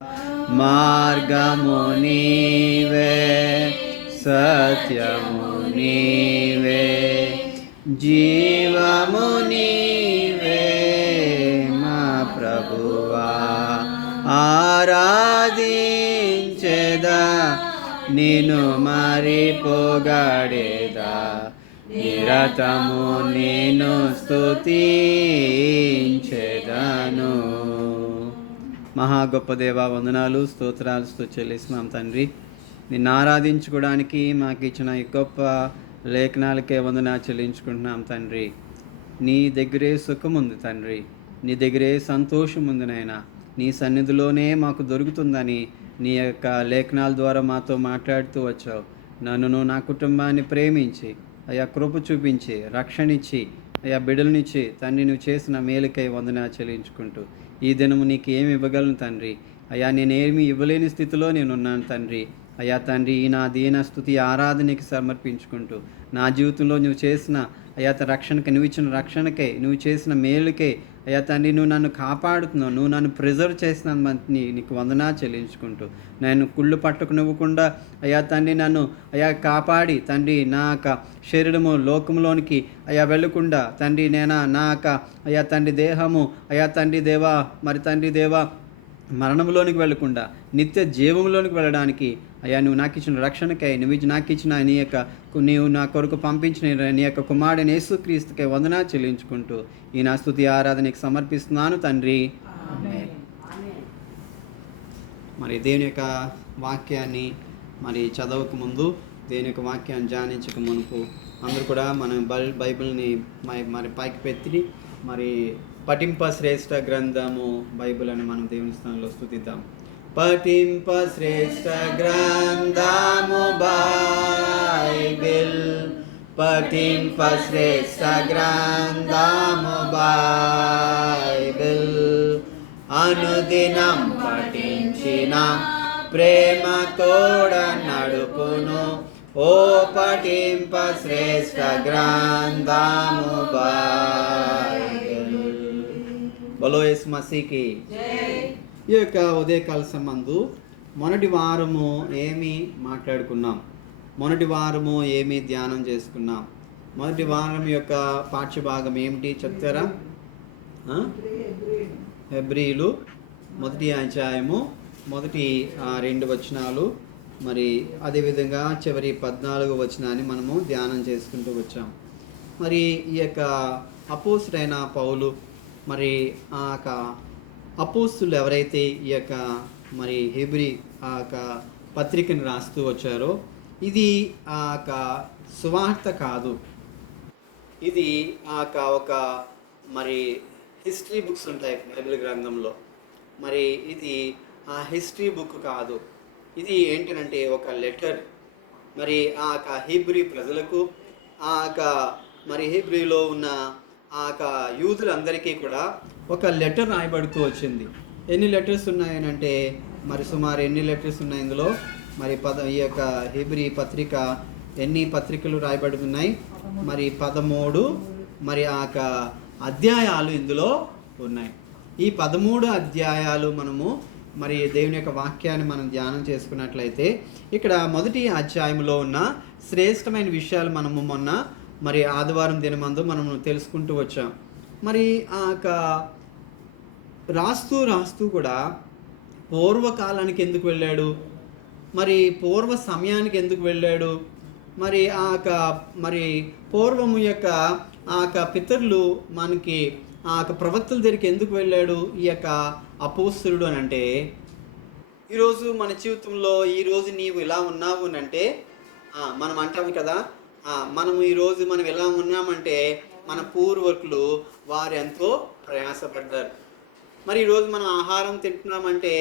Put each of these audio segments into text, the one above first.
మార్గము నీవే, సత్యము నీవే, జీవము నీవే మా ప్రభువా. ఆరాధించెదా నిన్ను మరి పొగడేదా, నిరతము నేను స్తుతించెదను. మహా గొప్ప దేవా, వందనాలు స్తోత్రాలతో చెల్లిస్తున్నాం తండ్రి. నిన్ను ఆరాధించుకోవడానికి మాకు ఇచ్చిన ఈ గొప్ప లేఖనాలకే వందనాలు చెల్లించుకుంటున్నాం తండ్రి. నీ దగ్గరే సుఖం ఉంది తండ్రి, నీ దగ్గరే సంతోషం ఉంది నాయనా. నీ సన్నిధిలోనే మాకు దొరుకుతుందని నీ యొక్క లేఖనాల ద్వారా మాతో మాట్లాడుతూ వచ్చావు. నన్ను నా కుటుంబాన్ని ప్రేమించి అయ్యా కృప చూపించి రక్షణ ఇచ్చి అయ్యా బిడ్డలనిచ్చి తండ్రి నువ్వు చేసిన మేలుకై వందనాలు చెల్లించుకుంటూ ఈ దినము నీకు ఏమి ఇవ్వగలను తండ్రి. అయ్యా నేనేమి ఇవ్వలేని స్థితిలో నేనున్నాను తండ్రి. అయ్యా తండ్రి ఈ నా దీన స్తుతి ఆరాధనకి సమర్పించుకుంటూ నా జీవితంలో నువ్వు చేసిన అయ్యా రక్షణకి, నువ్వు ఇచ్చిన రక్షణకే, నువ్వు చేసిన మేలుకే అయ్యా తండ్రి నువ్వు నన్ను కాపాడుతున్నావు, నువ్వు నన్ను ప్రిజర్వ్ చేసిన నీకు వందనాలు చెల్లించుకుంటూ నేను కుళ్ళు పట్టుకునివ్వకుండా అయ్యా తండ్రి నన్ను అయ్యా కాపాడి తండ్రి నా యొక్క శరీరము లోకంలోనికి అయ్యా వెళ్ళకుండా తండ్రి నా యొక్క అయ్యా తండ్రి దేహము అయ్యా తండ్రి దేవా మరి తండ్రి దేవా మరణంలోనికి వెళ్ళకుండా నిత్య జీవంలోనికి వెళ్ళడానికి అయ్యా నువ్వు నాకు ఇచ్చిన రక్షణకై, నువ్వు నాకు ఇచ్చిన నీవు నా కొరకు పంపించిన నీ యొక్క కుమారుడైన యేసుక్రీస్తుకై వందనాలు చెల్లించుకుంటూ ఈ నా స్తుతి ఆరాధనకి సమర్పిస్తున్నాను తండ్రి. మరి దేవుని యొక్క వాక్యాన్ని మరి చదవక ముందు, దేవుని యొక్క వాక్యాన్ని ధ్యానించక మునుపు అందరూ కూడా మనం బైబిల్ని మరి పైకి పెట్టి మరి పఠింప శ్రేష్ఠ గ్రంథము బైబిల్ అని మనం దేవుని స్థానంలో స్తుతిద్దాం. పఠింప శ్రేష్ఠ గ్రంథము బైబిల్, పఠింప శ్రేష్ఠ గ్రంథము బైబిల్, అనుదినం పఠించిన ప్రేమ తోడ నడుపును, ఓ పఠింప శ్రేష్ఠ గ్రంథము బైబిల్. బలో యేసు మసీకి. ఈ యొక్క ఉదయకాల సంబంధు మొదటి వారము ఏమి మాట్లాడుకున్నాం, మొదటి వారము ఏమి ధ్యానం చేసుకున్నాం, మొదటి వారం యొక్క పాఠ్యభాగం ఏమిటి చెప్తారా? హెబ్రీలు 1వ అధ్యాయము మొదటి 2 వచనాలు, మరి అదేవిధంగా చివరి 14వ వచనాన్ని మనము ధ్యానం చేసుకుంటూ వచ్చాం. మరి ఈ యొక్క అపోస్తుడైన పౌలు, మరి ఆ యొక్క అపోస్తులు ఎవరైతే ఈ యొక్క మరి హెబ్రీ ఆ యొక్క పత్రికను రాస్తూ వచ్చారో, ఇది ఆ యొక్క సువార్త కాదు, ఇది ఆ యొక్క ఒక మరి హిస్టరీ బుక్స్ ఉంటాయి బైబిల్ గ్రంథంలో. మరి ఇది ఆ హిస్టరీ బుక్ కాదు, ఇది ఏంటంటే ఒక లెటర్. మరి ఆ యొక్క హెబ్రీ ప్రజలకు, ఆ యొక్క మరి హెబ్రీలో ఉన్న ఆ యొక్క యూదులందరికీ కూడా ఒక లెటర్ రాయబడుతూ వచ్చింది. ఎన్ని లెటర్స్ ఉన్నాయనంటే మరి సుమారు ఎన్ని లెటర్స్ ఉన్నాయి ఇందులో? మరి ఈ యొక్క హెబ్రీ పత్రిక ఎన్ని పత్రికలు రాయబడుతున్నాయి? మరి 13 మరి ఆ యొక్క అధ్యాయాలు ఇందులో ఉన్నాయి. ఈ 13 అధ్యాయాలు మనము మరి దేవుని యొక్క వాక్యాన్ని మనం ధ్యానం చేసుకున్నట్లయితే ఇక్కడ మొదటి అధ్యాయంలో ఉన్న శ్రేష్టమైన విషయాలు మనము మొన్న మరి ఆదివారం దినమందు మనము తెలుసుకుంటూ వచ్చాం. మరి ఆ యొక్క రాస్తూ కూడా పూర్వకాలానికి ఎందుకు వెళ్ళాడు, మరి పూర్వ సమయానికి ఎందుకు వెళ్ళాడు, మరి ఆ యొక్క మరి పూర్వము యొక్క ఆ యొక్క పితరులు మనకి ఆ యొక్క ప్రవక్తల దగ్గరికి ఎందుకు వెళ్ళాడు ఈ యొక్క అపోస్తలుడు అని అంటే, ఈరోజు మన జీవితంలో ఈరోజు నీవు ఇలా ఉన్నావు అని అంటే మనం అంటాము కదా, మనము ఈరోజు మనం ఎలా ఉన్నామంటే మన పూర్వకులు వారు ఎంతో ప్రయాసపడ్డారు. మరి ఈరోజు మనం ఆహారం తింటున్నామంటే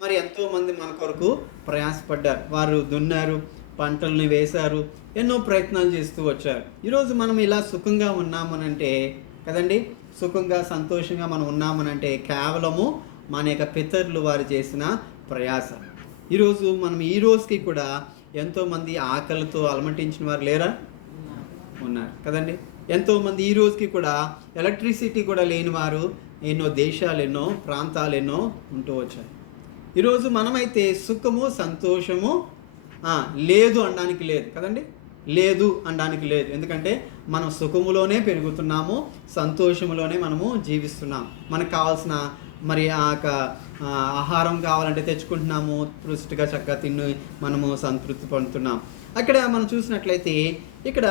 మరి ఎంతోమంది మన కొరకు ప్రయాసపడ్డారు. వారు దున్నారు, పంటల్ని వేశారు, ఎన్నో ప్రయత్నాలు చేస్తూ వచ్చారు. ఈరోజు మనం ఇలా సుఖంగా ఉన్నామనంటే కదండి, సుఖంగా సంతోషంగా మనం ఉన్నామనంటే కేవలము మన యొక్క పితరులు వారు చేసిన ప్రయాస. ఈరోజు మనం ఈ రోజుకి కూడా ఎంతోమంది ఆకలితో అలమటించిన వారు లేరా? ఉన్నారు కదండి. ఎంతోమంది ఈ రోజుకి కూడా ఎలక్ట్రిసిటీ కూడా లేని వారు ఎన్నో దేశాలు, ఎన్నో ప్రాంతాలు ఎన్నో ఉంటూ వచ్చాయి. ఈరోజు మనమైతే సుఖము సంతోషము లేదు అనడానికి లేదు కదండి, లేదు అనడానికి లేదు. ఎందుకంటే మనం సుఖములోనే పెరుగుతున్నాము, సంతోషములోనే మనము జీవిస్తున్నాం. మనకు కావాల్సిన మరి ఆహారం కావాలంటే తెచ్చుకుంటున్నాము, పుష్టిగా చక్కగా తిని మనము సంతృప్తి పొందుతున్నాం. అక్కడ మనం చూసినట్లయితే ఇక్కడ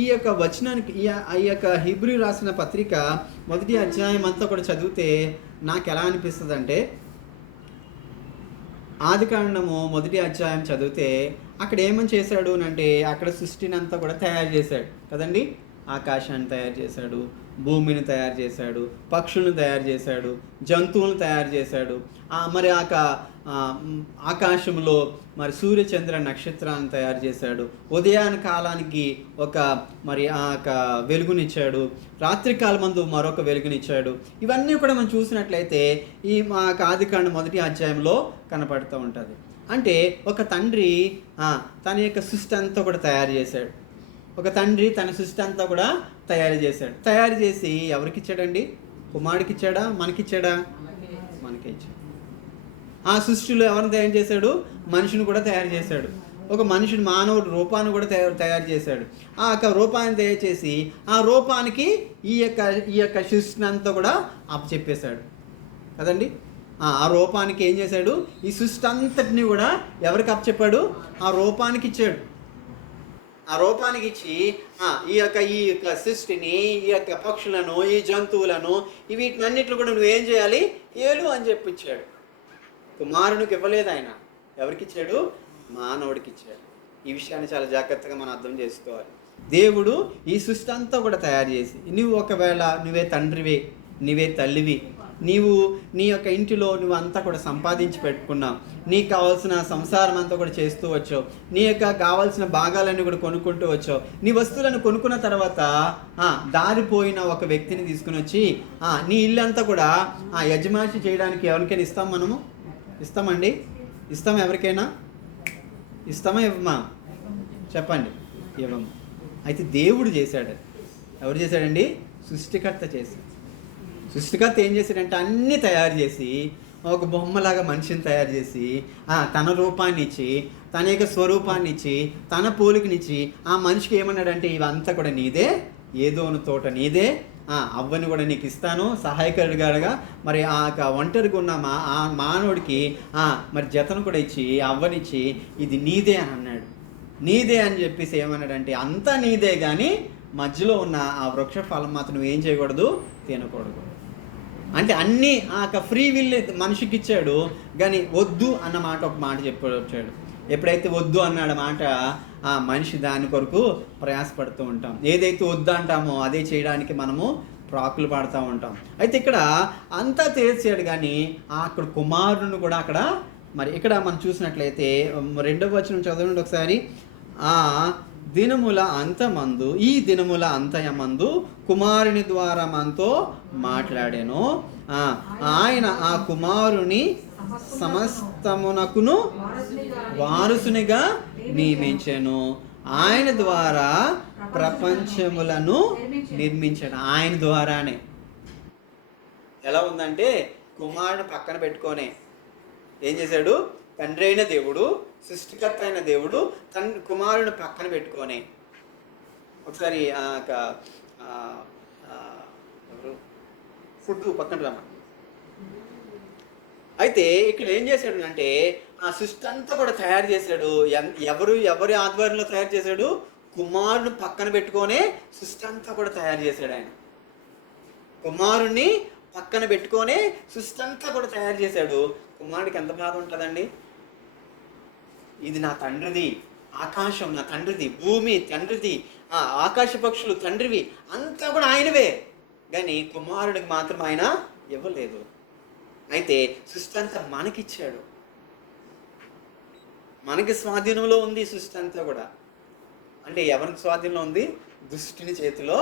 ఈ యొక్క వచనానికి ఈ యొక్క హీబ్రూ రాసిన పత్రిక 1వ అధ్యాయం అంతా కూడా చదివితే నాకు ఎలా అనిపిస్తుంది అంటే, ఆదికాండము 1వ అధ్యాయం చదివితే అక్కడ ఏమని చేశాడు అంటే, అక్కడ సృష్టిని అంతా కూడా తయారు చేశాడు కదండి. ఆకాశాన్ని తయారు చేశాడు, భూమిని తయారు చేశాడు, పక్షులను తయారు చేశాడు, జంతువులను తయారు చేశాడు. మరి ఆకాశంలో మరి సూర్యచంద్ర నక్షత్రాలను తయారు చేశాడు. ఉదయాన కాలానికి ఒక మరి వెలుగునిచ్చాడు, రాత్రికాలమందు మరొక వెలుగునిచ్చాడు. ఇవన్నీ కూడా మనం చూసినట్లయితే ఈ ఆదికాండం 1వ అధ్యాయంలో కనపడుతూ ఉంటుంది. అంటే ఒక తండ్రి తన యొక్క సృష్టి అంతా కూడా తయారు చేశాడు. ఒక తండ్రి తన సృష్టి అంతా కూడా తయారు చేశాడు. తయారు చేసి ఎవరికి ఇచ్చాడండి? కుమారుడికి ఇచ్చాడా, మనకిచ్చాడా? మనకే ఇచ్చాడు. ఆ సృష్టిలో ఎవరిని తయారు చేశాడు? మనిషిని కూడా తయారు చేశాడు. ఒక మనిషిని, మానవుడు రూపాన్ని కూడా తయారు చేశాడు. ఆ యొక్క రూపాన్ని తయారు చేసి ఆ రూపానికి ఈ యొక్క సృష్టిని అంతా కూడా అప్పచెప్పేశాడు కదండి. ఆ రూపానికి ఏం చేశాడు? ఈ సృష్టి అంతటిని కూడా ఎవరికి అప్పచెప్పాడు? ఆ రూపానికి ఇచ్చాడు. ఆ రూపానికి ఇచ్చి ఈ యొక్క సృష్టిని, ఈ యొక్క పక్షులను, ఈ జంతువులను, వీటినన్నిట్లు కూడా నువ్వేం చేయాలి? ఏలు అని చెప్పిచ్చాడు. కుమారునికి ఇవ్వలేదు ఆయన. ఎవరికి ఇచ్చాడు? మానవుడికి ఇచ్చాడు. ఈ విషయాన్ని చాలా జాగ్రత్తగా మనం అర్థం చేసుకోవాలి. దేవుడు ఈ సృష్టి అంతా కూడా తయారు చేసి, నువ్వు ఒకవేళ నువ్వే తండ్రివే, నువ్వే తల్లివి, నీవు నీ యొక్క ఇంటిలో నువ్వు అంతా కూడా సంపాదించి పెట్టుకున్నావు, నీకు కావాల్సిన సంసారం అంతా కూడా చేస్తూ వచ్చావు, నీ యొక్క కావాల్సిన భాగాలన్నీ కూడా కొనుక్కుంటూ వచ్చావు. నీ వస్తువులను కొనుక్కున్న తర్వాత దారిపోయిన ఒక వ్యక్తిని తీసుకుని వచ్చి నీ ఇల్లు అంతా కూడా యజమాని చేయడానికి ఎవరికైనా ఇస్తాం? మనము ఇస్తామండి? ఇస్తాం? ఎవరికైనా ఇస్తామా? ఇవ్వమా? చెప్పండి. ఇవ్వము. అయితే దేవుడు చేశాడు. ఎవరు చేశాడండి? సృష్టికర్త చేశాడు. సృష్టికర్త ఏం చేశాడంటే అన్నీ తయారు చేసి ఒక బొమ్మలాగా మనిషిని తయారు చేసి తన రూపాన్ని ఇచ్చి, తన యొక్క స్వరూపాన్ని ఇచ్చి, తన పోలికనిచ్చి ఆ మనిషికి ఏమన్నాడంటే, ఇవంతా కూడా నీదే, ఏదోను తోట నీదే, అవ్వని కూడా నీకు ఇస్తాను సహాయకుడిగా. మరి ఒంటరిగా ఉన్న ఆ మానవుడికి మరి జతను కూడా ఇచ్చి, అవ్వనిచ్చి ఇది నీదే అని అన్నాడు. నీదే అని చెప్పేసి ఏమన్నాడంటే, అంతా నీదే కానీ మధ్యలో ఉన్న ఆ వృక్ష ఫలం మాత్రం నువ్వేం చేయకూడదు? తినకూడదు. అంటే అన్నీ ఫ్రీ విల్ మనిషికి ఇచ్చాడు, కానీ వద్దు అన్న మాట ఒక మాట వచ్చాడు. ఎప్పుడైతే వద్దు అన్నాడు మాట, మనిషి దాని కొరకు ప్రయాసపడుతూ ఉంటాం. ఏదైతే వద్దు అంటామో అదే చేయడానికి మనము ప్రాకులు పడుతూ ఉంటాం. అయితే ఇక్కడ అంతా తీర్చాడు, కానీ అక్కడ కుమారుని కూడా అక్కడ మరి ఇక్కడ మనం చూసినట్లయితే 2వ వచనం చదవండి ఒకసారి. దినముల అంతమందు, ఈ దినముల అంతయమందు కుమారుని ద్వారా మనతో మాట్లాడాను. ఆయన ఆ కుమారుని సమస్తమునకును వారసునిగా నియమించాను. ఆయన ద్వారా ప్రపంచములను నిర్మించాడు. ఆయన ద్వారానే. ఎలా ఉందంటే, కుమారుని పక్కన పెట్టుకొనే ఏం చేశాడు? తండ్రి అయిన దేవుడు, సృష్టికర్త అయిన దేవుడు తన కుమారుని పక్కన పెట్టుకొని, ఒకసారి ఎవరు ఫుడ్ పక్కన రమ్మ. అయితే ఇక్కడ ఏం చేశాడు అంటే, ఆ సృష్టి అంతా కూడా తయారు చేశాడు. ఎవరి ఆధ్వర్యంలో తయారు చేశాడు? కుమారుని పక్కన పెట్టుకొనే సృష్టి అంతా కూడా తయారు చేశాడు ఆయన. కుమారుణ్ణి పక్కన పెట్టుకొనే సృష్టి అంతా కూడా తయారు చేశాడు. కుమారుడికి ఎంత బాధ ఉంటుందండి? ఇది నా తండ్రిది, ఆకాశం నా తండ్రిది, భూమి తండ్రిది, ఆకాశ పక్షులు తండ్రివి, అంతా కూడా ఆయనవే. కానీ కుమారుడికి మాత్రం ఆయన ఇవ్వలేదు. అయితే సృష్టి అంతా మనకిచ్చాడు. మనకి స్వాధీనంలో ఉంది సృష్టి అంతా కూడా. అంటే ఎవరికి స్వాధీనంలో ఉంది? దుష్టుని చేతిలో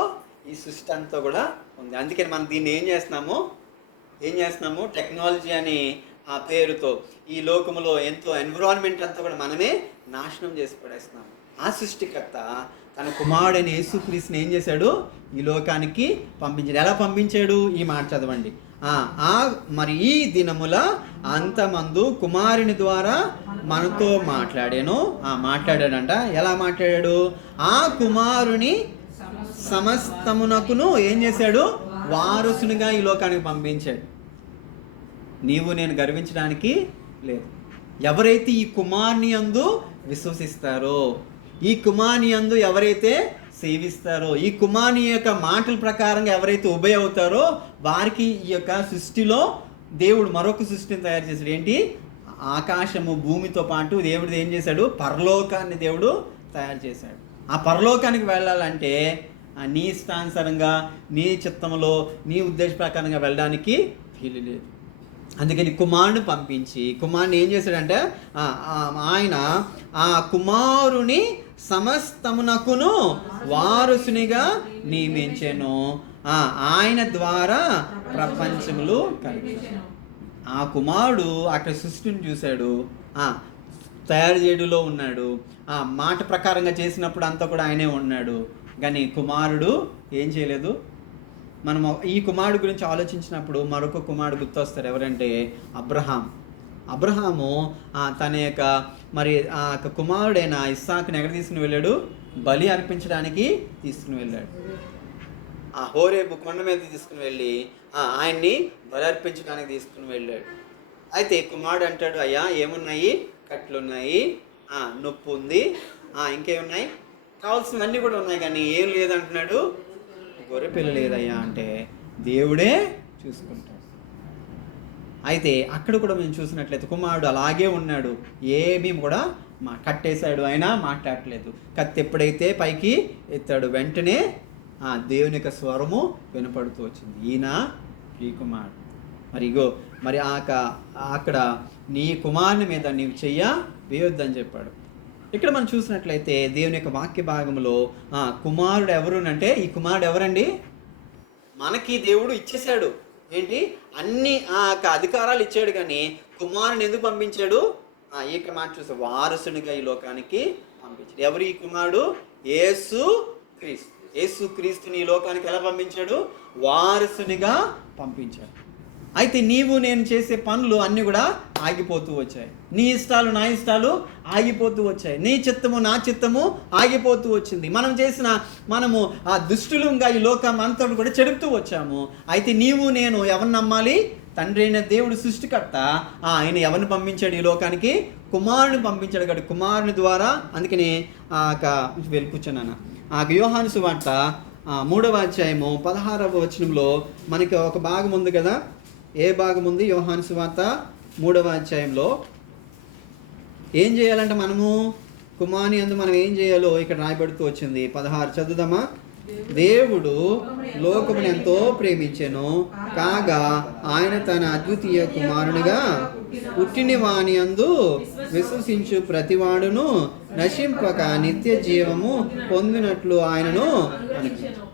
ఈ సృష్టి అంతా కూడా ఉంది. అందుకని మనం దీన్ని ఏం చేస్తున్నాము? టెక్నాలజీ అని ఆ పేరుతో ఈ లోకములో ఎంతో ఎన్విరాన్మెంట్ అంతా కూడా మనమే నాశనం చేసి పడేస్తున్నాము. ఆ సృష్టికర్త తన కుమారుడైన యేసుక్రీస్తుని ఏం చేశాడు? ఈ లోకానికి పంపించాడు. ఎలా పంపించాడు? ఈ మాట చదవండి. మరి ఈ దినముల అంతమందు కుమారుని ద్వారా మనతో మాట్లాడాడంట. ఎలా మాట్లాడాడు? ఆ కుమారుని సమస్తమునకును ఏం చేశాడు? వారసునిగా ఈ లోకానికి పంపించాడు. నీవు నేను గర్వించడానికి లేదు. ఎవరైతే ఈ కుమారుని యందు విశ్వసిస్తారో, ఈ కుమారుని యందు ఎవరైతే సేవిస్తారో, ఈ కుమారుని యొక్క మాటల ప్రకారంగా ఎవరైతే ఉభయ అవుతారో, వారికి ఈ యొక్క సృష్టిలో దేవుడు మరొక సృష్టిని తయారు చేశాడు. ఏంటి? ఆకాశము భూమితో పాటు దేవుడు ఏం చేశాడు? పరలోకాన్ని దేవుడు తయారు చేశాడు. ఆ పరలోకానికి వెళ్ళాలంటే నీ ఇష్టానుసారంగా, నీ చిత్తంలో, నీ ఉద్దేశ ప్రకారంగా వెళ్ళడానికి వీలు లేదు. అందుకని కుమారుని పంపించి, కుమారుని ఏం చేశాడంటే ఆయన ఆ కుమారుని సమస్తమునకును వారసునిగా నియమించెను. ఆయన ద్వారా ప్రపంచములు కలిగించాను. ఆ కుమారుడు అక్కడ సృష్టిని చూశాడు, తయారు చేయడంలో ఉన్నాడు. మాట ప్రకారంగా చేసినప్పుడు అంతా కూడా ఆయనే ఉన్నాడు. కానీ కుమారుడు ఏం చేయలేదు. మనం ఈ కుమారుడు గురించి ఆలోచించినప్పుడు మరొక కుమారుడు గుర్తొస్తారు. ఎవరంటే అబ్రహాము తన యొక్క మరి ఆ యొక్క కుమారుడైన ఇస్సాకుని ఎక్కడ తీసుకుని వెళ్ళాడు? బలి అర్పించడానికి తీసుకుని వెళ్ళాడు. ఆ హోరేబు కొండ మీద తీసుకుని వెళ్ళి ఆయన్ని బలి అర్పించడానికి తీసుకుని వెళ్ళాడు. అయితే కుమారుడు అంటాడు, అయ్యా ఏమున్నాయి? కట్లున్నాయి, నొప్పి ఉంది, ఇంకేమున్నాయి? కావాల్సినవన్నీ కూడా ఉన్నాయి, కానీ ఏం లేదంటున్నాడు. గొర్రె పిల్ల లేదయ్యా అంటే దేవుడే చూసుకుంటాడు. అయితే అక్కడ కూడా మేము చూసినట్లయితే కుమారుడు అలాగే ఉన్నాడు. ఏమీ కూడా కట్టేశాడు, అయినా మాట్లాడట్లేదు. కత్తి ఎప్పుడైతే పైకి ఎత్తాడు, వెంటనే దేవుని యొక్క స్వరము వినపడుతూ వచ్చింది, ఈయన ఈ కుమారుడు. మరి ఇగో మరి అక్కడ నీ కుమారుని మీద నీవు వేయొద్దని చెప్పాడు. ఇక్కడ మనం చూసినట్లయితే దేవుని యొక్క వాక్య భాగంలో కుమారుడు ఎవరునంటే, ఈ కుమారుడు ఎవరండి? మనకి దేవుడు ఇచ్చేశాడు. ఏంటి? అన్ని అధికారాలు ఇచ్చాడు, కానీ కుమారుని ఎందుకు పంపించాడు? ఈ మాట చూస్తే వారసునిగా ఈ లోకానికి పంపించాడు. ఎవరు ఈ కుమారుడు? యేసు క్రీస్తుని ఈ లోకానికి ఎలా పంపించాడు? వారసునిగా పంపించాడు. అయితే నీవు నేను చేసే పనులు అన్నీ కూడా ఆగిపోతూ వచ్చాయి. నీ ఇష్టాలు నా ఇష్టాలు ఆగిపోతూ వచ్చాయి. నీ చిత్తము నా చిత్తము ఆగిపోతూ వచ్చింది. మనము దుష్టులుగా ఈ లోకం అంతా కూడా చెడుపుతూ వచ్చాము. అయితే నీవు నేను ఎవరిని నమ్మాలి? తండ్రి అయిన దేవుడు సృష్టికర్త. ఆయన ఎవరిని పంపించాడు ఈ లోకానికి? కుమారుని పంపించాడు. కాబట్టి కుమారుని ద్వారా, అందుకని వెళ్ళిపుచ్చాను. యోహాను సువార్త 3వ అధ్యాయము 16వ వచనంలో మనకి ఒక భాగం ఉంది కదా. ఏ భాగం ఉంది? యోహాను సువార్త 3వ అధ్యాయంలో ఏం చేయాలంటే మనము కుమారుని యందు మనం ఏం చేయాలో ఇక్కడ రాయబడుతూ వచ్చింది. 16 చదువుదామా? దేవుడు లోకమును ఎంతో ప్రేమించెను, కాగా ఆయన తన అద్వితీయ కుమారునిగా పుట్టిన వాని యందు విశ్వసించు ప్రతివాడును నశింపక నిత్య జీవము పొందినట్లు ఆయనను అనుగ్రహించాడు.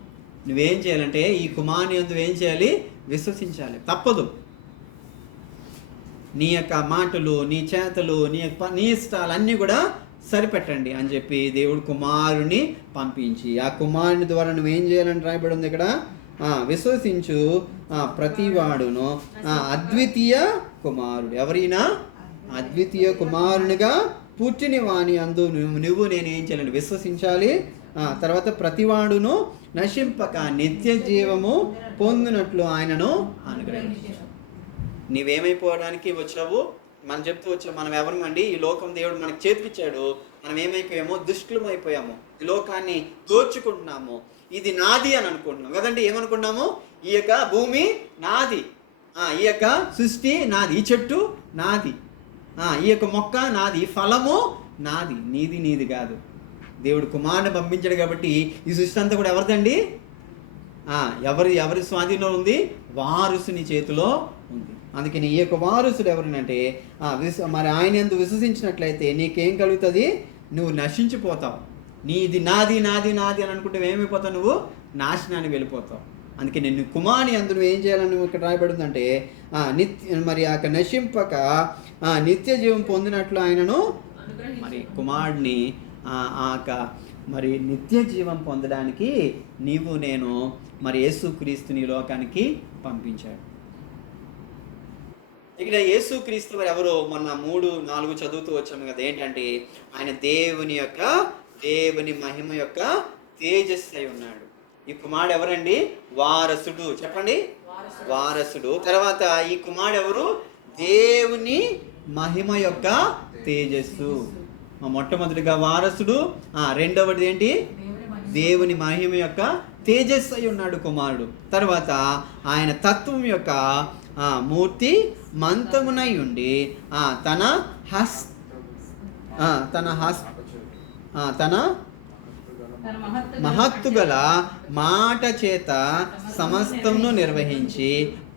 నువ్వేం చేయాలంటే ఈ కుమారుని యందు ఏం చేయాలి? విశ్వసించాలి. తప్పదు. నీ యొక్క మాటలు, నీ చేతలు, నీ ఇష్టాలన్నీ కూడా సరిపెట్టండి అని చెప్పి దేవుడు కుమారుని పంపించి, ఆ కుమారుని ద్వారా నువ్వేం చేయాలని రాయబడి ఉంది ఇక్కడ? విశ్వసించు ప్రతివాడును అద్వితీయ కుమారుడు. ఎవరైనా అద్వితీయ కుమారునిగా పుట్టిన వాని అందు నువ్వు నేను ఏం చేయాలని విశ్వసించాలి. తర్వాత ప్రతివాడును నశింపక నిత్య జీవము పొందినట్లు ఆయనను అనుగ్రహించాడు. నీవేమైపోవడానికి వచ్చావు? మనం చెప్తూ వచ్చాము, మనం ఎవరమండి? ఈ లోకం దేవుడు మనకు చేతికిచ్చాడు. మనం ఏమైపోయామో? దుష్టులం అయిపోయాము. ఈ లోకాన్ని దోచుకుంటున్నాము. ఇది నాది అని అనుకుంటున్నాం కదండి. ఏమనుకున్నాము? ఈ యొక్క భూమి నాది, ఈ యొక్క సృష్టి నాది, ఈ చెట్టు నాది, ఈ యొక్క మొక్క నాది, ఈ ఫలము నాది. నీది కాదు. దేవుడు కుమారుని పంపించాడు కాబట్టి ఈ సృష్టి అంతా కూడా ఎవరిదండి? ఎవరి స్వాధీనంలో ఉంది? వారసుని చేతిలో ఉంది. అందుకని ఈ యొక్క వారసుడు ఎవరినంటే మరి ఆయన యందు విశ్వసించినట్లయితే నీకేం కలుగుతుంది? నువ్వు నశించిపోతావు. నీది నాది నాది నాది అని అనుకుంటే ఏమైపోతావు? నువ్వు నాశనానికి వెళ్ళిపోతావు. అందుకే నేను కుమారుని యందు నువ్వు ఏం చేయాలని ఇక్కడ రాయబడిందంటే మరి ఆ నశింపక నిత్య జీవం పొందినట్లు ఆయనను, మరి కుమారుడిని మరి నిత్య జీవం పొందడానికి నీవు నేను మరి యేసుక్రీస్తుని లోకానికి పంపించాడు. ఇక్కడ యేసుక్రీస్తు వారు ఎవరు? మొన్న 3-4 చదువుతూ వచ్చాము కదా. ఏంటంటే ఆయన దేవుని మహిమ యొక్క తేజస్సు అయి ఉన్నాడు. ఈ కుమారుడు ఎవరండి? వారసుడు. చెప్పండి, వారసుడు. తర్వాత ఈ కుమారుడు ఎవరు? దేవుని మహిమ యొక్క తేజస్సు. మొట్టమొదటిగా వారసుడు, రెండవది ఏంటి? దేవుని మహిమ యొక్క తేజస్సు అయి ఉన్నాడు కుమారుడు. తర్వాత ఆయన తత్వం యొక్క మూర్తి మంతమునై ఉండి తన మహత్తుగల మాట చేత సమస్తమును నిర్వహించి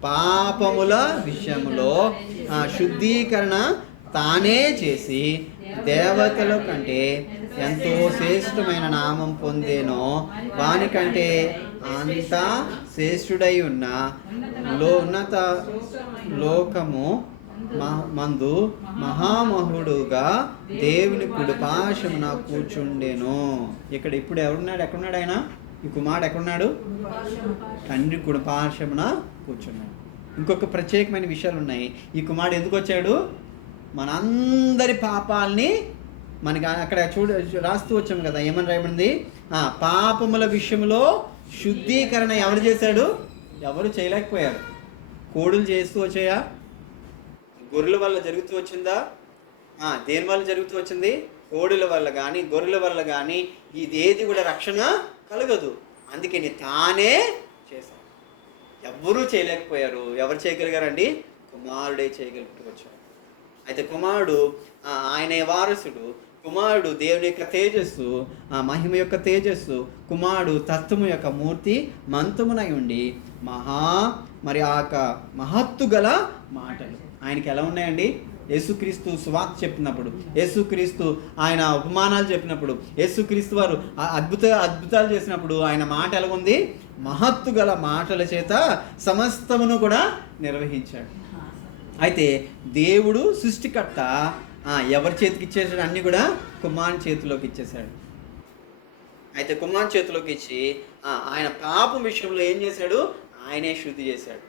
పాపముల విషయములో శుద్ధీకరణ తానే చేసి దేవతల కంటే ఎంతో శ్రేష్టమైన నామం పొందేనో వానికంటే అంత శ్రేష్ఠుడై ఉన్న ఉన్నత లోకము మందు మహామహుడుగా దేవుని కుడిపార్శ్వమున కూర్చుండెను. ఇప్పుడు ఎక్కడున్నాడు ఆయన? ఈ కుమారుడు ఎక్కడున్నాడు? తండ్రి కుడిపార్శ్వమున కూర్చున్నాడు. ఇంకొక ప్రత్యేకమైన విషయాలు ఉన్నాయి. ఈ కుమారుడు ఎందుకు వచ్చాడు? మనందరి పాపాలని మనకి అక్కడ రాస్తూ వచ్చాము కదా. ఏమని రాయబడింది? పాపముల విషయంలో శుద్ధీకరణ ఎవరు చేశాడు? ఎవరు చేయలేకపోయారు. కోడులు చేస్తూ వచ్చాయా? గొర్రెల వల్ల జరుగుతూ వచ్చిందా? దేని వల్ల జరుగుతూ వచ్చింది? కోడుల వల్ల కానీ గొర్రెల వల్ల కానీ ఇదేది కూడా రక్షణ కలగదు. అందుకని తానే చేశాడు. ఎవరూ చేయలేకపోయారు. ఎవరు చేయగలిగారండి? కుమారుడే చేయగలుగుతూ. అయితే కుమారుడు ఆయనే వారసుడు. కుమారుడు దేవుని యొక్క తేజస్సు, మహిమ యొక్క తేజస్సు. కుమారుడు తత్వము యొక్క మూర్తి మంతమునై ఉండి మరి మహత్తు గల మాటలు ఆయనకి ఎలా ఉన్నాయండి? యేసుక్రీస్తు సువార్త చెప్పినప్పుడు, యేసుక్రీస్తు ఆయన ఉపమానాలు చెప్పినప్పుడు, యేసుక్రీస్తు వారు అద్భుతాలు చేసినప్పుడు ఆయన మాట ఎలాగుంది? మహత్తు గల మాటల చేత సమస్తమును కూడా నిర్వహించాడు. అయితే దేవుడు సృష్టికర్త ఎవరి చేతికి ఇచ్చేసాడు? అన్నీ కూడా కుమారుని చేతిలోకి ఇచ్చేసాడు. అయితే కుమారుని చేతిలోకి ఇచ్చి ఆయన పాపం విషయంలో ఏం చేశాడు? ఆయనే శుద్ధి చేశాడు.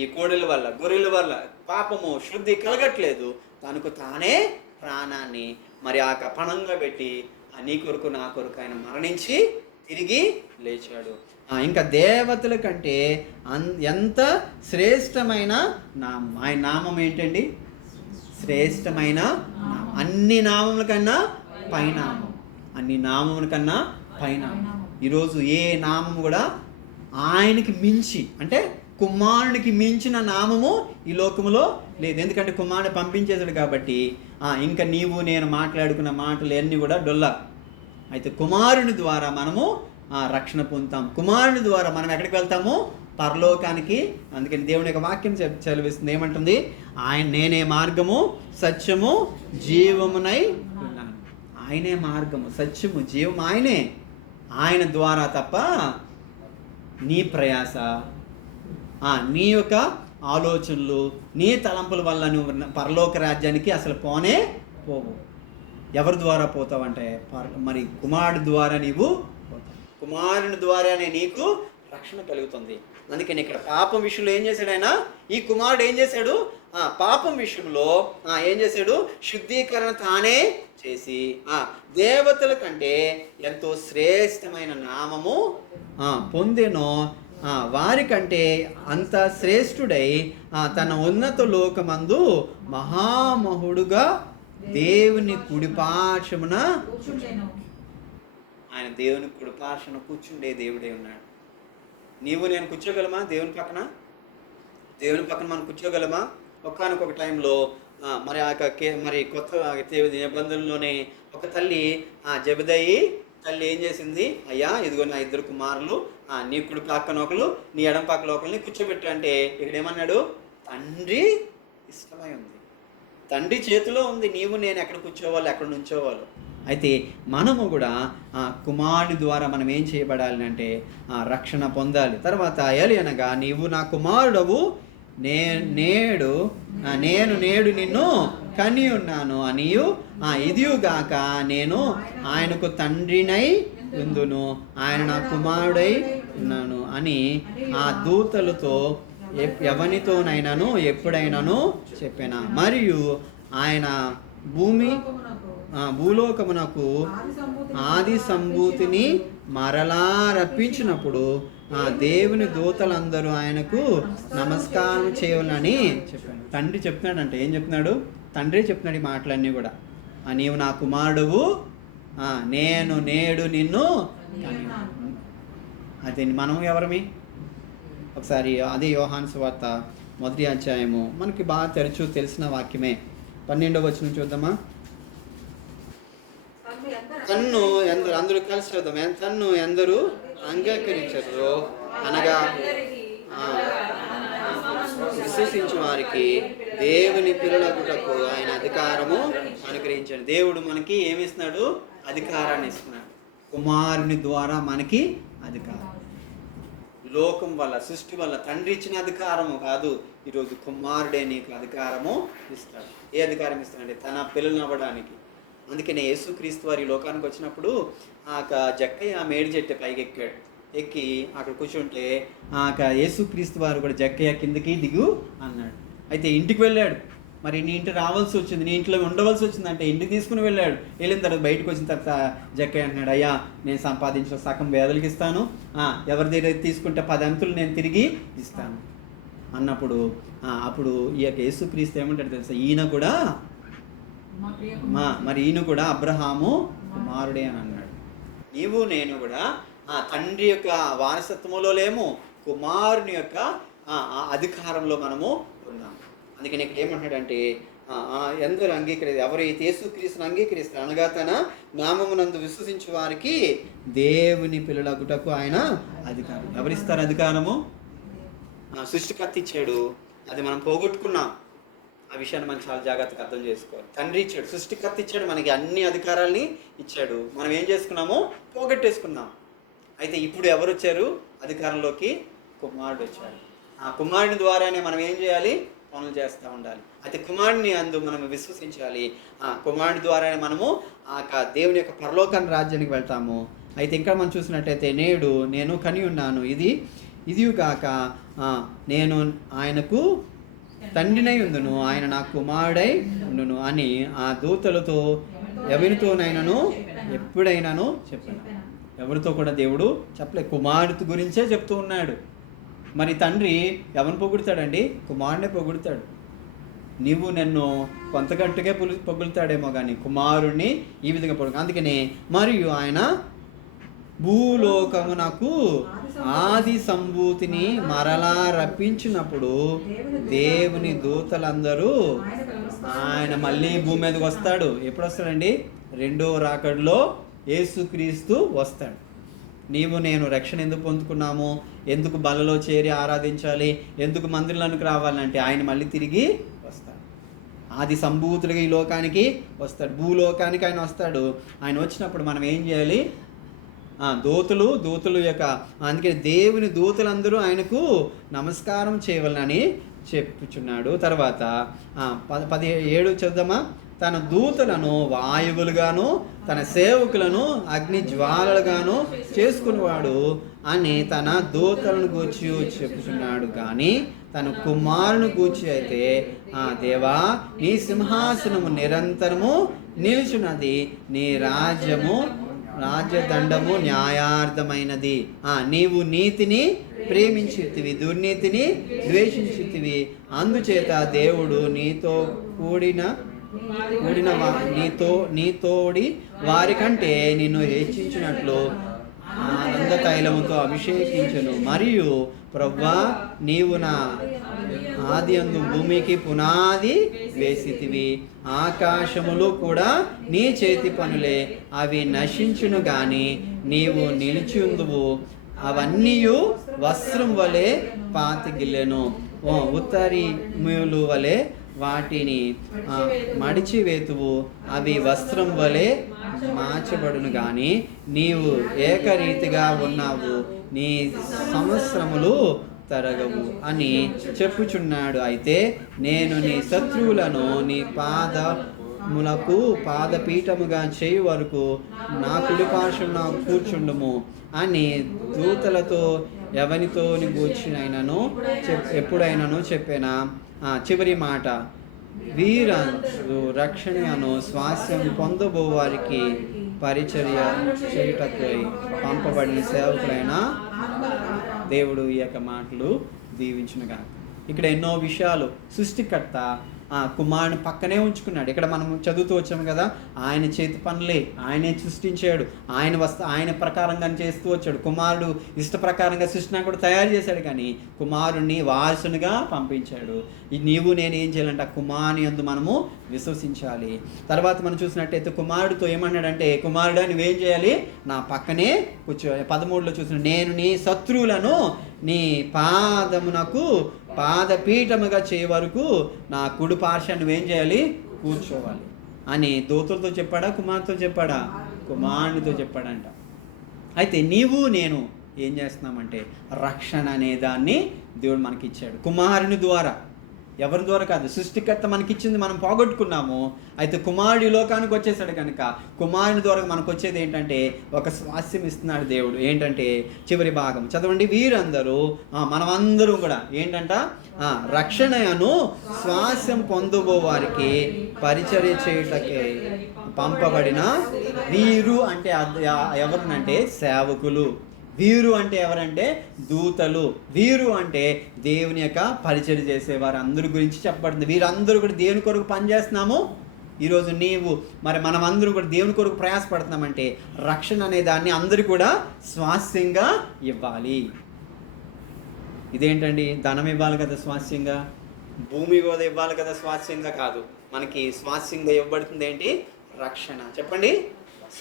ఈ కోడెల వల్ల గొర్రెల వల్ల పాపము శుద్ధి కలగట్లేదు. తనకు తానే ప్రాణాన్ని మరి పణంగా పెట్టి నీ కొరకు నా కొరకు ఆయన మరణించి తిరిగి లేచాడు. ఇంకా దేవతల కంటే ఎంత శ్రేష్టమైన నామం. ఆయన నామం ఏంటండి? శ్రేష్టమైన నామం. అన్ని నామముల కన్నా పైనామం. అన్ని నామముల కన్నా పైనామం. ఈరోజు ఏ నామము కూడా ఆయనకి మించి, అంటే కుమారునికి మించిన నామము ఈ లోకములో లేదు. ఎందుకంటే కుమారుని పంపించేశాడు కాబట్టి ఇంకా నీవు నేను మాట్లాడుకున్న మాటలు అన్నీ కూడా డొల్లా. అయితే కుమారుని ద్వారా మనము రక్షణ పొందుతాం. కుమారుని ద్వారా మనం ఎక్కడికి వెళ్తాము? పరలోకానికి. అందుకని దేవుని యొక్క వాక్యం చదివిస్తుంది. ఏమంటుంది? నేనే మార్గము సత్యము జీవమునై ఉన్నాను. ఆయనే మార్గము సత్యము జీవం ఆయనే. ఆయన ద్వారా తప్ప నీ ప్రయాస, నీ యొక్క ఆలోచనలు, నీ తలంపుల వల్ల నువ్వు పరలోక రాజ్యానికి అసలు పోవు. ఎవరి ద్వారా పోతావంటే మరి కుమారుడి ద్వారా నీవు పోతావు. కుమారుని ద్వారానే నీకు రక్షణ కలుగుతుంది. అందుకని ఇక్కడ పాపం విషయంలో ఏం చేశాడు ఆయన? ఈ కుమారుడు ఏం చేశాడు? పాపం విషయంలో ఏం చేశాడు? శుద్ధీకరణ తానే చేసి దేవతల కంటే ఎంతో శ్రేష్టమైన నామము పొందెనో వారికంటే అంత శ్రేష్ఠుడై తన ఉన్నత లోకమందు మహామహుడుగా దేవుని కుడిపార్శ్వమున ఆయన దేవుని కుడిపార్శ్వమున కూర్చుండే దేవుడే ఉన్నాడు. నీవు నేను కూర్చోగలమా దేవుని పక్కన? దేవుని పక్కన మనం కూర్చోగలమా? ఒకానొక టైంలో మరి కొత్త నిబంధనలోనే ఒక తల్లి జెబెదయి తల్లి ఏం చేసింది? అయ్యా ఇదిగో నా 2 కుమారులు, నీ కుడి పక్కన ఒకరు నీ ఎడం పక్కన ఒకరిని కూర్చోబెట్టు అంటే ఇక్కడ ఏమన్నాడు? తండ్రి ఇష్టమై ఉంది, తండ్రి చేతిలో ఉంది నీవు నేను ఎక్కడ కూర్చోవాలి, ఎక్కడ నుంచోవాలి. అయితే మనము కూడా కుమారుడి ద్వారా మనం ఏం చేయబడాలి అంటే రక్షణ పొందాలి. తర్వాత అనగా నీవు నా కుమారుడవు, నేను నేడు నిన్ను కని ఉన్నాను అనియు ఇదియుగాక నేను ఆయనకు తండ్రినై ఉందును, ఆయన నా కుమారుడై ఉన్నాను అని ఆ దూతలతో ఎవనితోనైనాను ఎప్పుడైనాను చెప్పిన. మరియు ఆయన భూలోకమునకు ఆది సంభూతిని మరలా రప్పించినప్పుడు దేవుని దూతలందరూ ఆయనకు నమస్కారం చేయాలని చెప్పాను. తండ్రి చెప్తున్నాడంటే ఏం చెప్తున్నాడు? తండ్రి చెప్తున్నాడు ఈ మాటలన్నీ కూడా. నీవు నా కుమారుడువు, నేను నేడు నిన్ను. అదే మనం ఎవరమి? ఒకసారి అదే యోహాను సువార్త 1వ అధ్యాయము మనకి బాగా తెలిసిన వాక్యమే. 12వ వచనం చూద్దామా. తన్ను ఎందరు, అందరూ కలిసి చూద్దాం. తన్ను ఎందరూ అంగీకరించరు అనగా విశ్వసించు వారికి దేవుని పిల్లలకుటకు ఆయన అధికారము అనుగ్రహించాడు. దేవుడు మనకి ఏమిస్తున్నాడు? అధికారాన్ని ఇస్తున్నాడు. కుమారుని ద్వారా మనకి అధికారం. లోకం వల్ల, సృష్టి వల్ల తండ్రి ఇచ్చిన అధికారము కాదు, ఈరోజు కుమారుడే నీకు అధికారము ఇస్తాడు. ఏ అధికారం ఇస్తాడంటే తన పిల్లలను అవ్వడానికి. అందుకనే యేసుక్రీస్తు వారి లోకానికి వచ్చినప్పుడు జక్కయ్య మేడి చెట్టు పైకి ఎక్కి అక్కడ కూర్చుంటే యేసుక్రీస్తు వారు కూడా జక్కయ్య కిందకి దిగు అన్నాడు. అయితే ఇంటికి వెళ్ళాడు. మరి నీ ఇంటి రావాల్సి వచ్చింది, నీ ఇంట్లో ఉండవలసి వచ్చింది అంటే ఇంటికి తీసుకుని వెళ్ళాడు. వెళ్ళిన తర్వాత బయటకు వచ్చిన తర్వాత జక్కయ్య అంటున్నాడు, అయ్యా నేను సంపాదించిన సగం వేదలకి ఇస్తాను, ఎవరి దగ్గర తీసుకుంటే 10 అంతులు నేను తిరిగి ఇస్తాను అన్నప్పుడు అప్పుడు ఈ యొక్క యేసుక్రీస్తు ఏమంటాడు తెలుసా? ఈయన కూడా ఈయన కూడా అబ్రహాము కుమారుడే అని అన్నాడు. నీవు నేను కూడా తండ్రి యొక్క వారసత్వంలో లేము, కుమారుని యొక్క అధికారంలో మనము ఉన్నాము. అందుకని ఇక్కడ ఏమంటాడంటే ఎందరు ఎవరైతే యేసుక్రీస్తును అంగీకరిస్తారు అనగా తన నామమునందు విశ్వసించే వారికి దేవుని పిల్లలగుటకు ఆయన అధికారం. ఎవరిస్తారు అధికారము? సృష్టికర్త ఇచ్చాడు, అది మనం పోగొట్టుకున్నాం. ఆ విషయాన్ని మనం చాలా జాగ్రత్తగా అర్థం చేసుకోవాలి. తండ్రి ఇచ్చాడు, సృష్టికర్త ఇచ్చాడు, మనకి అన్ని అధికారాలని ఇచ్చాడు. మనం ఏం చేసుకున్నాము? పోగొట్టేసుకున్నాం. అయితే ఇప్పుడు ఎవరు వచ్చారు అధికారంలోకి? కుమారుడు వచ్చాడు. ఆ కుమారుని ద్వారానే మనం ఏం చేయాలి? పనులు చేస్తూ ఉండాలి. అయితే కుమారుని అందు మనం విశ్వసించాలి. ఆ కుమారుని ద్వారానే మనము దేవుని యొక్క పరలోక రాజ్యానికి వెళ్తాము. అయితే ఇంకా మనం చూసినట్టయితే నేడు నేను కని ఉన్నాను, ఇది కాక నేను ఆయనకు తండ్రినై ఉండును, ఆయన నా కుమారుడై ఉండును అని ఆ దూతలతో ఎవరితోనైనాను ఎప్పుడైనాను చెప్పాను. ఎవరితో కూడా దేవుడు చెప్పలే, కుమారుడు గురించే చెప్తూ ఉన్నాడు. మరి తండ్రి ఎవరిని పొగుడుతాడండి? కుమారునే పొగుడుతాడు. నీవు నన్ను కొంతగట్టుగా పొగుడుతాడేమో కానీ కుమారుణ్ణి ఈ విధంగా పొగుడు. అందుకనే మరియు ఆయన భూలోకమునకు ఆది సంభూతిని మరలా రప్పించినప్పుడు దేవుని దూతలందరూ ఆయన మళ్ళీ భూమి మీదకి వస్తాడు. ఎప్పుడు వస్తాడండి? 2వ రాకడలో యేసుక్రీస్తు వస్తాడు. నీవు నేను రక్షణ ఎందుకు పొందుకున్నాము? ఎందుకు బలలో చేరి ఆరాధించాలి? ఎందుకు మందిరంలోనికి రావాలంటే ఆయన మళ్ళీ తిరిగి వస్తాడు. ఆది సంభూతులుగా ఈ లోకానికి వస్తాడు, భూలోకానికి ఆయన వస్తాడు. ఆయన వచ్చినప్పుడు మనం ఏం చేయాలి? దూతలు యొక్క అందుకే దేవుని దూతలందరూ ఆయనకు నమస్కారం చేయవాలని చెప్పుచున్నాడు. తర్వాత 17 చూద్దామా. తన దూతలను వాయువులుగాను తన సేవకులను అగ్ని జ్వాలలుగాను చేసుకునేవాడు అని తన దూతలను గూర్చి చెప్పుచున్నాడు. కానీ తన కుమారుని గూర్చి అయితే దేవా నీ సింహాసనము నిరంతరము నిలుచున్నది, నీ రాజ్యదండము న్యాయార్థమైనది. నీవు నీతిని ప్రేమించితివి, దుర్నీతిని ద్వేషించితివి. అందుచేత దేవుడు నీతోడి వారికంటే నిన్ను హెచ్చించినట్లు ఆనంద తైలముతో అభిషేకించను. మరియు ప్రభువా నీవు నా ఆది అందు భూమికి పునాది వేసితివి, ఆకాశములు కూడా నీ చేతి పనులే, అవి నశించును గాని నీవు నిలిచి ఉందువు. అవన్నీ వస్త్రం వలె పాతిగిల్లెను, ఉత్తరీములు వలె వాటిని మడిచివేతువు, అవి వస్త్రం వలె మార్చబడును గాని నీవు ఏకరీతిగా ఉన్నావు, నీ సంవత్సరములు తరగవు అని చెప్పుచున్నాడు. అయితే నేను నీ శత్రువులను నీ ములకు పాదపీఠముగా చేయు వరకు నా కుడి పార్శ్వమున కూర్చుండుము అని దూతలతో ఎవనితోని గూర్చినైనను ఎప్పుడైనాను చెప్పిన చివరి మాట, వీరందరూ రక్షణను స్వాస్యం పొందబో వారికి పరిచర్య చేయుటకై పంపబడిన సేవకులైన దేవుడు ఈ యొక్క మాటలు దీవించునుగా. ఇక్కడ ఎన్నో విషయాలు సృష్టికర్త కుమారుని పక్కనే ఉంచుకున్నాడు. ఇక్కడ మనం చదువుతూ వచ్చాము కదా, ఆయన చేతి పనులే, ఆయనే సృష్టించాడు, ఆయన ప్రకారంగా చేస్తూ వచ్చాడు. కుమారుడు ఇష్ట ప్రకారంగా సృష్టిని కూడా తయారు చేశాడు, కానీ కుమారుణ్ణి వారసునిగా పంపించాడు. నీవు నేను ఏం చేయాలంటే ఆ కుమారుని యందు మనము విశ్వసించాలి. తర్వాత మనం చూసినట్టయితే కుమారుడితో ఏమన్నాడంటే, కుమారుడా నువ్వేం చేయాలి, నా పక్కనే కూర్చో. 13లో చూసిన, నేను నీ శత్రువులను నీ పాదమునకు పాదపీఠముగా చేయ వరకు నా కుడి పార్శ్వాన్ని నువ్వేం చేయాలి, కూర్చోవాలి అని దూతలతో చెప్పాడా, కుమారుతో చెప్పాడా? కుమారునితో చెప్పాడంట. అయితే నీవు నేను ఏం చేస్తున్నామంటే రక్షణ అనే దాన్ని దేవుడు మనకి ఇచ్చాడు కుమారుని ద్వారా. ఎవరి ద్వారా కాదు, సృష్టికర్త మనకిచ్చింది మనం పోగొట్టుకున్నాము. అయితే కుమారుడు లోకానికి వచ్చేసాడు కనుక కుమారుని ద్వారా మనకు వచ్చేది ఏంటంటే ఒక స్వాస్యం ఇస్తున్నాడు దేవుడు. ఏంటంటే చివరి భాగం చదవండి, వీరందరూ మనమందరం కూడా ఏంటంట రక్షణను స్వాస్యం పొందబో వారికి పరిచర్య చేయుటకే పంపబడిన వీరు. అంటే ఎవరినంటే సేవకులు. వీరు అంటే ఎవరంటే దూతలు. వీరు అంటే దేవుని యొక్క పరిచర్య చేసేవారు అందరి గురించి చెప్పబడుతుంది. వీరందరూ కూడా దేవుని కొరకు పనిచేస్తున్నాము. ఈరోజు నీవు మరి మనం అందరూ కూడా దేవుని కొరకు ప్రయాసపడుతున్నామంటే రక్షణ అనే దాన్ని అందరూ కూడా స్వాస్యంగా ఇవ్వాలి. ఇదేంటండి, ధనం ఇవ్వాలి కదా స్వాస్యంగా, భూమి కూడా ఇవ్వాలి కదా స్వాస్యంగా కాదు. మనకి స్వాస్యంగా ఇవ్వబడుతుంది ఏంటి, రక్షణ. చెప్పండి,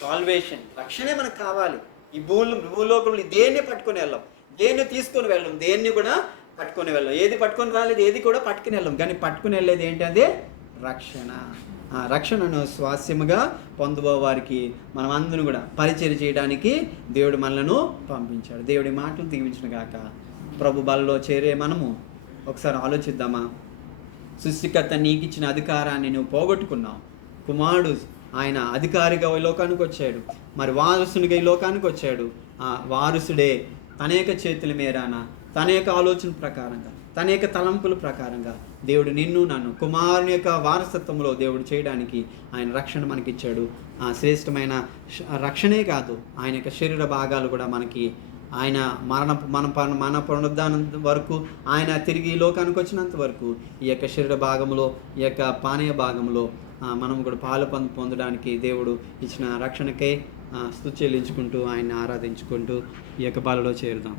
సాల్వేషన్. రక్షణే మనకు కావాలి. ఈ భూలోకంలో దేన్ని పట్టుకొని వెళ్ళాం, దేన్ని తీసుకొని వెళ్ళాం, దేన్ని కూడా పట్టుకొని వెళ్ళాం. ఏది పట్టుకొని రాలేదు, ఏది కూడా పట్టుకుని వెళ్ళాం, కానీ పట్టుకుని వెళ్ళేది ఏంటి, అదే రక్షణ. ఆ రక్షణను స్వాస్యముగా పొందుబో వారికి మనం అందరం కూడా పరిచర్య చేయడానికి దేవుడు మనలను పంపించాడు. దేవుడి మాటలు దీవించిన గాక. ప్రభు బలలో చేరే మనము ఒకసారి ఆలోచిద్దామా? సృష్టికర్త నీకు ఇచ్చిన అధికారాన్ని నువ్వు పోగొట్టుకున్నావు. కుమారుడు ఆయన అధికారిగా ఈ లోకానికి వచ్చాడు, మరి వారసునిగా ఈ లోకానికి వచ్చాడు. ఆ వారసుడే తన యొక్క చేతుల మేరాన, తన యొక్క ఆలోచన ప్రకారంగా, తన యొక్క తలంపుల ప్రకారంగా దేవుడు నిన్ను నన్ను కుమారుని యొక్క వారసత్వంలో దేవుడు చేయడానికి ఆయన రక్షణ మనకిచ్చాడు. ఆ శ్రేష్టమైన రక్షణే కాదు, ఆయన యొక్క శరీర భాగాలు కూడా మనకి ఆయన మన పునరుద్ధానం వరకు, ఆయన తిరిగి లోకానికి వచ్చినంత వరకు ఈ యొక్క శరీర భాగంలో, ఈ యొక్క పానీయ భాగంలో మనం కూడా పాలు పొందడానికి దేవుడు ఇచ్చిన రక్షణకై స్తుతి చెల్లించుకుంటూ ఆయన్ని ఆరాధించుకుంటూ ఈ యొక్క బలలో చేరుదాం.